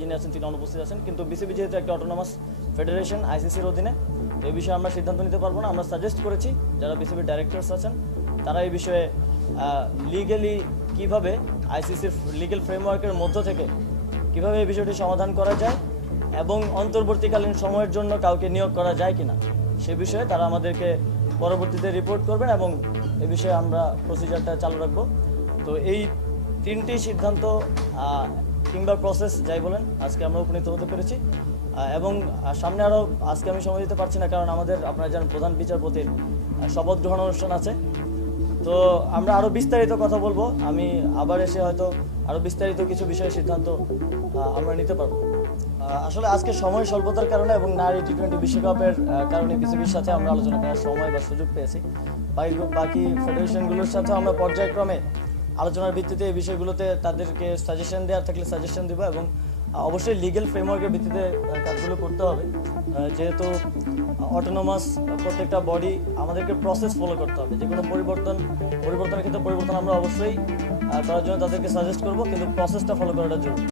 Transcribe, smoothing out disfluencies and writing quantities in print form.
যিনি আছেন তিনি অনুপস্থিত আছেন, কিন্তু বিসিবি যেহেতু একটা অটোনমাস ফেডারেশন আইসিসির অধীনে, তো এই বিষয়ে আমরা সিদ্ধান্ত নিতে পারবো না। আমরা সাজেস্ট করেছি যারা বিসিবির ডাইরেক্টরস আছেন তারা এই বিষয়ে লিগ্যালি কীভাবে আইসিসির লিগ্যাল ফ্রেমওয়ার্কের মধ্য থেকে কীভাবে এই বিষয়টি সমাধান করা যায় এবং অন্তর্বর্তীকালীন সময়ের জন্য কাউকে নিয়োগ করা যায় কিনা সে বিষয়ে তারা আমাদেরকে পরবর্তীতে রিপোর্ট করবেন এবং এ বিষয়ে আমরা প্রসিজারটা চালু রাখবো। তো এই তিনটি সিদ্ধান্ত কিংবা প্রসেস যাই বলেন আজকে আমরা উপনীত হতে পেরেছি এবং সামনে আরও আজকে আমি সময় দিতে পারছি না, কারণ আমাদের আপনারা জানেন প্রধান বিচারপতির শপথ গ্রহণ অনুষ্ঠান আছে। তো আমরা আরও বিস্তারিত কথা বলবো, আমি আবার এসে হয়তো আরও বিস্তারিত কিছু বিষয়ে সিদ্ধান্ত আমরা নিতে পারবো। আসলে আজকে সময় স্বল্পতার কারণে এবং নারী টি-20 বিশ্বকাপের কারণে বিসিবির সাথে আমরা আলোচনা করার সময় বা সুযোগ পেয়েছি। বাকি ফেডারেশনগুলোর সাথে আমরা পর্যায়ক্রমে আলোচনার ভিত্তিতে এই বিষয়গুলোতে তাদেরকে সাজেশন দেওয়ার থাকলে সাজেশন দেবো এবং অবশ্যই লিগ্যাল ফ্রেমওয়ার্কের ভিত্তিতে কাজগুলো করতে হবে, যেহেতু অটোনমাস প্রত্যেকটা বডি আমাদেরকে প্রসেস ফলো করতে হবে। যে কোনো পরিবর্তনের ক্ষেত্রে পরিবর্তন আমরা অবশ্যই করার জন্য তাদেরকে সাজেস্ট করবো, কিন্তু প্রসেসটা ফলো করাটা জরুরি।